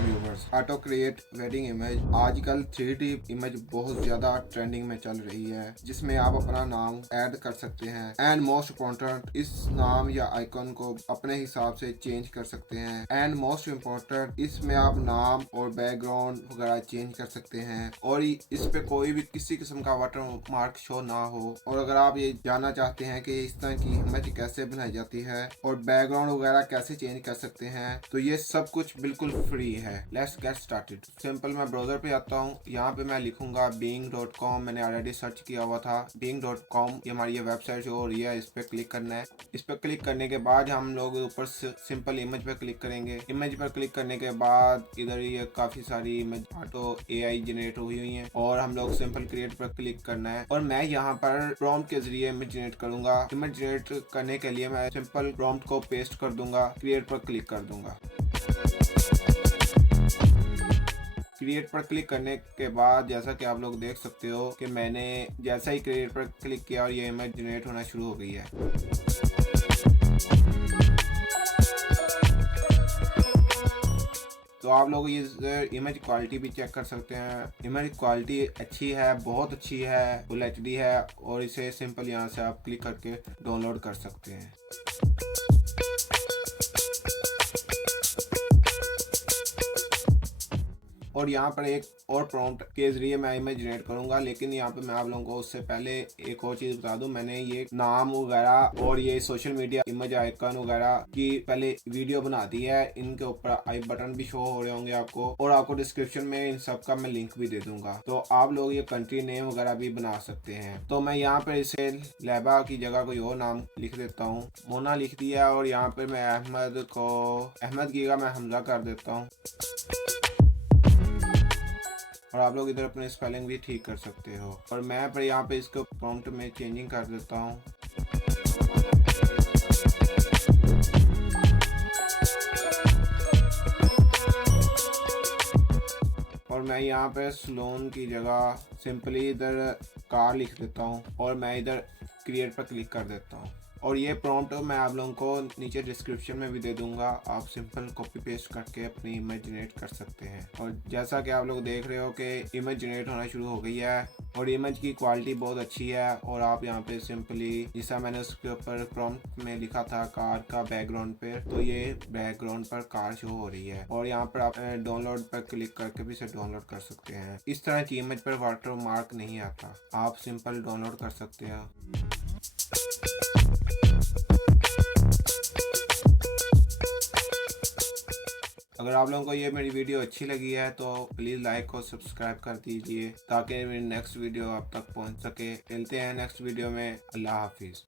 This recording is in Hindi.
अस्सलाम viewers. Auto create wedding image आजकल 3D इमेज बहुत ज्यादा ट्रेंडिंग में चल रही है, जिसमें आप अपना नाम ऐड कर सकते हैं एंड मोस्ट इम्पोर्टेंट इस नाम या आइकन को अपने हिसाब से चेंज कर सकते हैं एंड मोस्ट इम्पोर्टेंट इसमें आप नाम और बैकग्राउंड वगैरह चेंज कर सकते हैं और इस पे कोई भी किसी किस्म का वाटर मार्क शो ना हो। और अगर आप ये जानना चाहते हैं कि इस तरह की इमेज कैसे बनाई जाती है और बैकग्राउंड वगैरह कैसे चेंज कर सकते हैं, तो ये सब कुछ बिल्कुल फ्री है। Let's get started. सिंपल मैं ब्राउजर पे आता हूँ, यहाँ पे मैं लिखूंगा bing.com। मैंने ऑलरेडी सर्च किया हुआ था bing.com। ये हमारी ये वेबसाइट जो हो रही है, इस पे क्लिक करना है। इस पे क्लिक करने के बाद हम लोग ऊपर सिंपल इमेज पे क्लिक करेंगे। इमेज पर क्लिक करने के बाद इधर ये काफी सारी इमेज ऑटो AI जनरेट हुई हुई है और हम लोग सिंपल क्रिएट पर क्लिक करना है और मैं यहाँ पर प्रॉम्प्ट के जरिए इमेज जनरेट करूंगा। इमेज जनरेट करने के लिए मैं सिंपल प्रॉम्प्ट को पेस्ट कर दूंगा, क्रिएट पर क्लिक कर दूंगा। क्रिएट पर क्लिक करने के बाद जैसा कि आप लोग देख सकते हो कि मैंने जैसा ही क्रिएट पर क्लिक किया और ये इमेज जनरेट होना शुरू हो गई है। तो आप लोग ये इमेज क्वालिटी भी चेक कर सकते हैं। इमेज क्वालिटी अच्छी है, बहुत अच्छी है, फुल HD है और इसे सिंपल यहाँ से आप क्लिक करके डाउनलोड कर सकते हैं। और यहाँ पर एक और प्रॉम्प्ट के जरिए मैं इमेज जनरेट करूंगा, लेकिन यहाँ पे मैं आप लोगों को उससे पहले एक और चीज बता दूं। मैंने ये नाम वगैरह और ये सोशल मीडिया इमेज आइकन वगैरह की पहले वीडियो बना दी है। इनके ऊपर आई बटन भी शो हो रहे होंगे आपको और आपको डिस्क्रिप्शन में इन सब का मैं लिंक भी दे दूंगा, तो आप लोग ये कंट्री नेम वगैरह भी बना सकते हैं। तो मैं यहाँ पे इसे लेबा की जगह कोई और नाम लिख देता हूँ, मोना लिख दिया और यहाँ पे मैं अहमद की जगह मैं हमजा कर देता हूँ। और आप लोग इधर अपने स्पेलिंग भी ठीक कर सकते हो और मैं पर यहाँ पे इसको प्रॉम्प्ट में चेंजिंग कर देता हूँ। और मैं यहाँ पे सलोन की जगह सिंपली इधर कार लिख देता हूँ और मैं इधर क्रिएट पर क्लिक कर देता हूँ। और ये प्रॉम्प्ट मैं आप लोगों को नीचे डिस्क्रिप्शन में भी दे दूंगा, आप सिंपल कॉपी पेस्ट करके अपनी इमेज जनरेट कर सकते हैं। और जैसा कि आप लोग देख रहे हो कि इमेज जनरेट होना शुरू हो गई है और इमेज की क्वालिटी बहुत अच्छी है। और आप यहाँ पे सिंपली जैसा मैंने उसके ऊपर प्रॉम्प्ट में लिखा था कार का बैकग्राउंड पे, तो ये बैकग्राउंड पर कार शो हो रही है। और यहाँ पर आप डाउनलोड पर क्लिक करके भी इसे डाउनलोड कर सकते हैं। इस तरह की इमेज पर वाटर मार्क नहीं आता, आप सिंपल डाउनलोड कर सकते हैं। अगर आप लोगों को ये मेरी वीडियो अच्छी लगी है तो प्लीज़ लाइक और सब्सक्राइब कर दीजिए ताकि मेरी नेक्स्ट वीडियो आप तक पहुंच सके। मिलते हैं नेक्स्ट वीडियो में। अल्लाह हाफिज़।